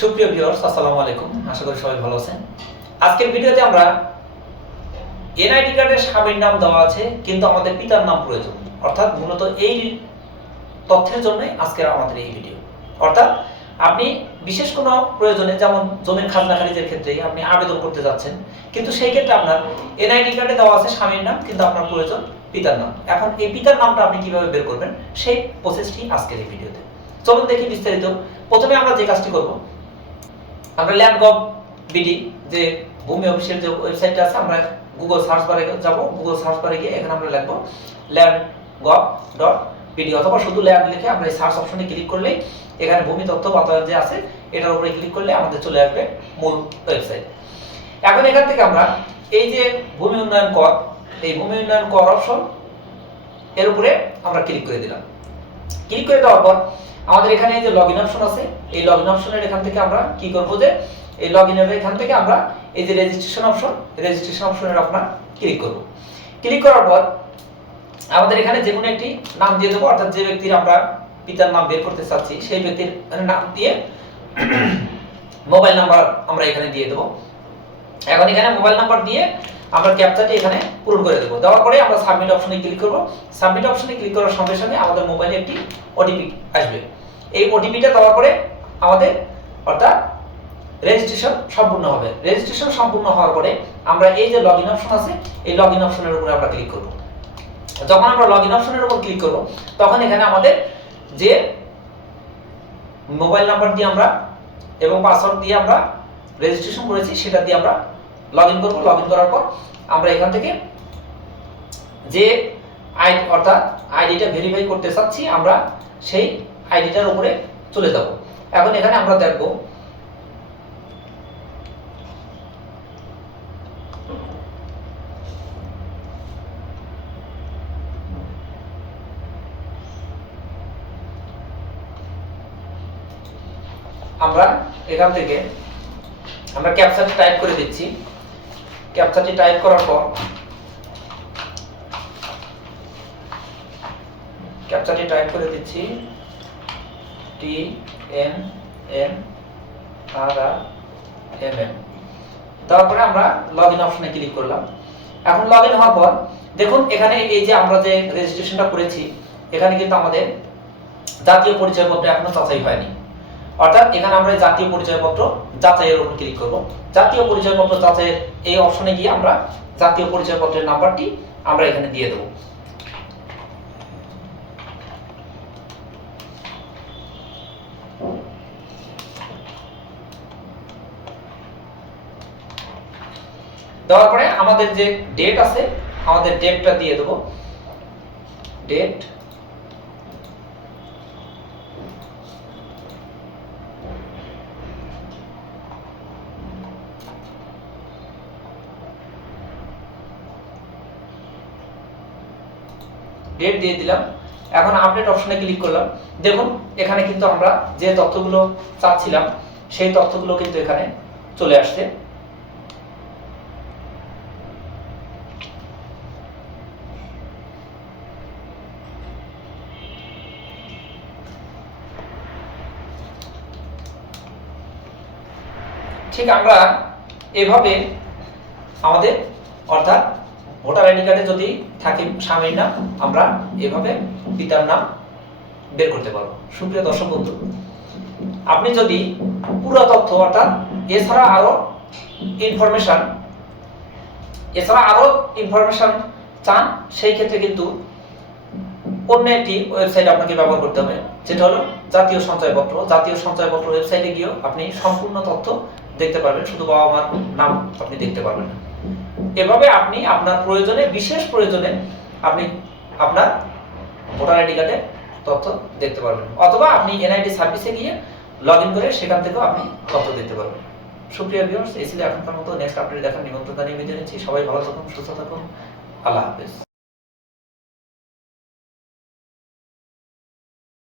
সুপ্রিয় ভিউয়ার্স আসসালামু আলাইকুম। আশা করি সবাই ভালো আছেন। আজকের ভিডিওতে আমরা এনআইডি কার্ডের স্বামীর নাম দেওয়া আছে, কিন্তু আমাদের পিতার নাম প্রয়োজন। অর্থাৎ মূলত এই তথ্যের জন্য আজকের আমাদের এই ভিডিও অর্থাৎ আপনি বিশেষ কোনো প্রয়োজনে, যেমন জমির খাজনা খারিজের ক্ষেত্রে আপনি আবেদন করতে যাচ্ছেন, কিন্তু সেই ক্ষেত্রে আপনার এনআইডি কার্ডে দেওয়া আছে স্বামীর নাম, কিন্তু আপনার প্রয়োজন পিতার নাম। এখন এই পিতার নামটা আপনি কীভাবে বের করবেন, সেই প্রসেসটি আজকের এই ভিডিওতে চলুন দেখি বিস্তারিত। প্রথমে আমরা যে কাজটি করব আমরা ল্যান্ড গভ বিডি যে ভূমি অফিসের যে ওয়েবসাইটটা আছে, আমরা গুগল সার্চ বারে যাব। গুগল সার্চ বারে গিয়ে এখানে আমরা লিখব ল্যান্ড গভ ডট বিডি অথবা শুধু ল্যান্ড লিখে আমরা এই সার্চ অপশনে ক্লিক করলেই এখানে ভূমি তথ্য বাতায়ন যে আছে, এটার উপরে ক্লিক করলে আমাদের চলে আসবে মূল ওয়েবসাইট এখন এখান থেকে আমরা এই যে ভূমি উন্নয়ন কর, এই ভূমি উন্নয়ন কর অপশন এর উপরে আমরা ক্লিক করে দিলাম। ক্লিক করে দেওয়ার পর আমাদের এখানে যে লগইন অপশন আছে, এই লগইন অপশনের এখান থেকে আমরা কি করব যে, এই লগইনের এখান থেকে আমরা এই যে রেজিস্ট্রেশন অপশন রেজিস্ট্রেশন অপশনের আপনার ক্লিক করব। ক্লিক করার পর আমাদের এখানে যে কোনো একটি নাম দিয়ে দেবো, অর্থাৎ যে ব্যক্তির আমরা পিতার নাম বের করতে চাচ্ছি, সেই ব্যক্তির নাম দিয়ে মোবাইল নাম্বার আমরা এখানে দিয়ে দেবো। এখন এখানে মোবাইল নাম্বার দিয়ে আমরা ক্যাপচাটি এখানে পূরণ করে দেবো। দেওয়ার পরে আমরা সাবমিট অপশনে ক্লিক করব। সাবমিট অপশনে ক্লিক করার সঙ্গে সঙ্গে আমাদের মোবাইলে একটি ওটিপি আসবে। এই ওটিপিটা দেওয়ার পরে আমাদের অর্থাৎ রেজিস্ট্রেশন সম্পূর্ণ হবে। রেজিস্ট্রেশন সম্পূর্ণ হওয়ার পরে আমরা এই যে লগইন অপশন আছে, এই লগইন অপশনের উপরে আমরা ক্লিক করব। যখন আমরা লগইন অপশনের উপর ক্লিক করব, তখন এখানে আমাদের যে মোবাইল নাম্বার দিয়ে আমরা এবং পাসওয়ার্ড দিয়ে আমরা রেজিস্ট্রেশন করেছি, সেটা দিয়ে আমরা লগ ইন করব। লগ ইন করার পর আমরা এখান থেকে যে আইডি অর্থাৎ আইডিটা ভেরিফাই করতে চাচ্ছি, আমরা সেই আইডিটার উপরে চলে যাব। এখন এখানে আমরা দেখব আমরা এখান থেকে আমরা ক্যাপচারটি টাইপ করে দিচ্ছি। ক্যাপচারটি টাইপ করার পর ক্যাপচারটি টাইপ করে দিচ্ছি। টি তারপরে আমরা অপশনে ক্লিক করলাম। এখন হওয়ার পর, দেখুন এখানে এই যে আমরা যে রেজিস্ট্রেশনটা করেছি, এখানে কিন্তু আমাদের জাতীয় পরিচয়পত্র এখনও যাচাই হয়নি। অর্থাৎ এখানে আমরা জাতীয় পরিচয়পত্র যাচাইয়ের উপর ক্লিক করব। জাতীয় পরিচয়পত্র যাচাইয়ের এই অপশনে গিয়ে আমরা জাতীয় পরিচয়পত্রের নাম্বারটি আমরা এখানে দিয়ে দেবো। দেওয়ার পরে আমাদের যে ডেট আছে, আমাদের ডেটটা দিয়ে দেবো। ডেট ডেট দিয়ে দিলাম। এখন আপডেট অপশনে ক্লিক করলাম। দেখুন, এখানে কিন্তু আমরা যে তথ্যগুলো চাচ্ছিলাম, সেই তথ্যগুলো কিন্তু এখানে চলে আসছে। ঠিক আমরা এভাবে আমাদের, অর্থাৎ ভোটার আইডি কার্ডে যদি থাকে স্বামীর নাম, আমরা এভাবে পিতার নাম বের করতে পারব। সুপ্রিয় দর্শক বন্ধু, আপনি যদি পুরো তথ্য, অর্থাৎ এছাড়া আরও ইনফরমেশন এছাড়া আরও ইনফরমেশন চান, সেই ক্ষেত্রে কিন্তু অন্য একটি ওয়েবসাইট আপনাকে ব্যবহার করতে হবে, যেটা হলো জাতীয় সঞ্চয়পত্র। জাতীয় সঞ্চয়পত্র ওয়েবসাইটে গিয়েও আপনি সম্পূর্ণ তথ্য দেখতে পারবেন, শুধু বাবা মার নাম আপনি দেখতে পারবেন না। এভাবে আপনি আপনার প্রয়োজনে, বিশেষ প্রয়োজনে আপনি আপনার ভোটার আইডি কার্ডে তথ্য দেখতে পারবেন। অথবা আপনি এনআইডি সার্ভিসে গিয়ে লগ ইন করে সেখান থেকেও আপনি তথ্য দেখতে পারবেন। সুপ্রিয় ভিউয়ার্স এই ছিল এখনকার মতো। নেক্সট আপডেট দেখার নিমন্ত্রণ জানিয়ে বিদায় নিচ্ছি। সবাই ভালো থাকুন, সুস্থ থাকুন। আল্লাহ হাফেজ।